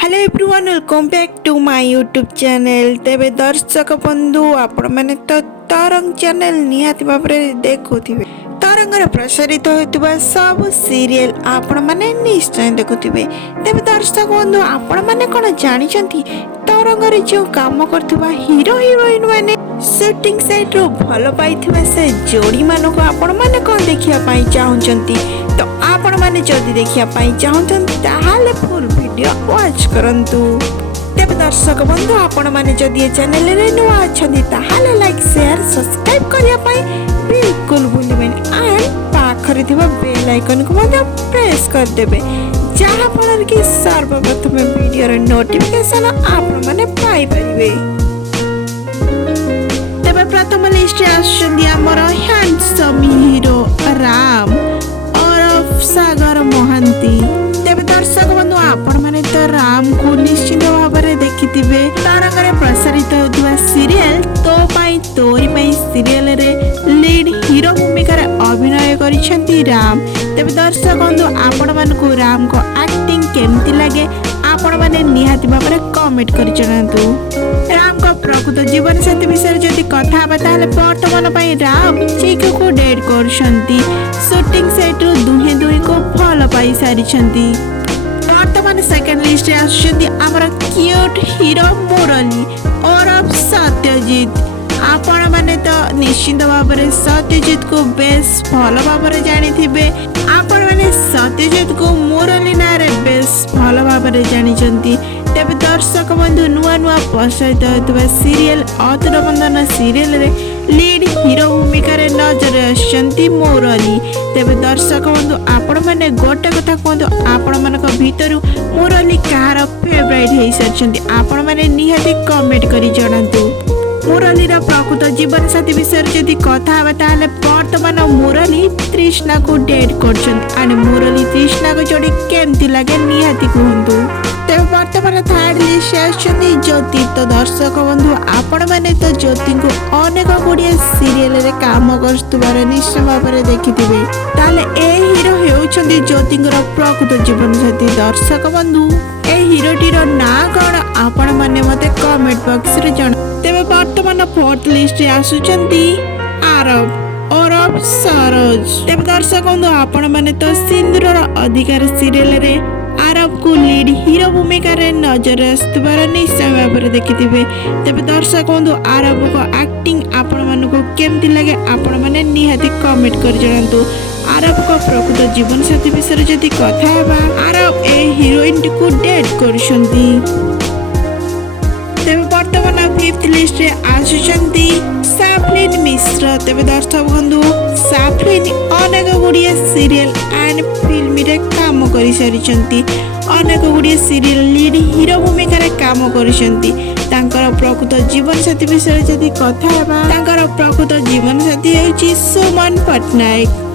Hello everyone welcome back to my YouTube channel. तेबे दर्शक बंधु आपण माने तो तरंग चैनल निहाती भाबरे देखुथिबे। तरंगर प्रसारित होइतबा सब सीरियल आपण माने निश्चय देखुथिबे। तेबे दर्शक बंधु आपण माने कोन जानि छथि तरंगर जो काम करथबा हीरो हीरोइन माने शूटिंग साइट रो भलो पाइथिबा से जोड़ी मानो को आपण माने कोन देखिया पाई चाहुचंती। तो आपण माने जदी देखिया पाई चाहुचंती ताहाले फुल वीडियो वॉच करंतु। तेबे दर्शक बंधु आपण माने जदी चैनल रे नुवा अछंती ताहाले लाइक शेयर सब्सक्राइब करिया पाई बिल्कुल भूलिबेनी एंड पाखरे थिबा बेल आइकन को मते प्रेस कर देबे जहा फलर कि सर्वप्रथम वीडियो रे नोटिफिकेशन आपण माने पाई परिबे। तेबे प्रथम लिस्ट आछंती हमर हैंडसम हीरो राम और सागर महांती। तेबे दर्शक बंधु आपण माने तो राम को निश्चित भाबरे देखिथिबे। तारंगरे प्रसारित होतबा सीरियल तो पाई तोरी पाई सीरियल रे लीड हीरो भूमिका रे अभिनय करिसेंती राम। तेबे दर्शक बंधु आपण मान को राम को एक्टिंग केमती लागे आपण माने निहाती भाबरे कमेंट करि जणांतु। राम को प्रकृत जीवन साथी विषय जदि कथा बताले वर्तमान पाई राम चीकू को डेट करछंती। शूटिंग साइट रो दुहे दुहे को फॉलो पाई सारिछंती। वर्तमान सेकंड लिस्ट आछंती हमर क्यूट हीरो मुरली और सत्यजीत। आपण माने तो निश्चित भाबरे सत्यजीत को बेस भलो भाबरे जानि थिबे। आपण माने सत्यजीत को मुरली नारे बेस भलो भाबरे जानि छंती। तेबे दर्शक बंधु नुआ नुआ प्रसारित होतबा सीरियल अतुर बंधन सीरियल रे लीड हीरो भूमिका रे नजर आछंती मुरली। तेबे दर्शक बंधु आपण माने गोटे कथा कहंतु आपण मानक भीतरु मुरली कहार फेवरेट हेइ सरछंती आपण माने निहाती कमेंट करि जणांतु। मुरली रा प्रकृत जीवन साथी विषय जदि कथा हेबा ताले वर्तमान मुरली तृष्णा को डेट करछंती आणि मुरली तृष्णा को जोड़ी केमती लागे निहाती कहंतु। तेबे वर्तमान थर्ड लिस्ट आछंती ज्योति। तो दर्शक बंधु आपण माने तो ज्योति को अनेक गुड़िया सीरियल रे काम करस्तुबार निश्चय भाबरे देखिथिबे। ताले ए हीरो हेउछंती ज्योतिंकर प्रकृत जीवन साथी। दर्शक बंधु ए हीरोटीर ना कोन आपण माने मते कमेंट बॉक्स रे जण। तेबे वर्तमान फोर्थ लिस्ट आछुचंती आरब और सरोज। तेबे दर्शक बंधु आपण माने तो सिंदूर अधिकार सीरियल रे आरब को लीड हीरो भूमिका रे नजर आस्तबार निश्चय भाबरे देखिथिबे। तेबे दर्शक बंधु आरब को एक्टिंग आपण मानको केमती लागे आपण माने निहाती कमेंट कर जणांतु। आरब को प्रकृत जीवन साथी विषय जदि कथा हेबा आरब ए हीरोइन को डेट करछंती। तेबे वर्तमान फिफ्थ लिस्ट रे आछुचंती साफलिन मिश्र। तेबे दर्शक बंधु साफलिन अनेक गुड़िया सीरियल एंड फिल्म रे काम करि सारिछंती। अनेक गुड़िया सीरियल लीड हीरो भूमिका रे काम करिसंती। तांकर प्रकृत जीवन साथी विषय जदि कथा हेबा तांकर प्रकृत जीवन साथी हेउची सुमन पटनायक।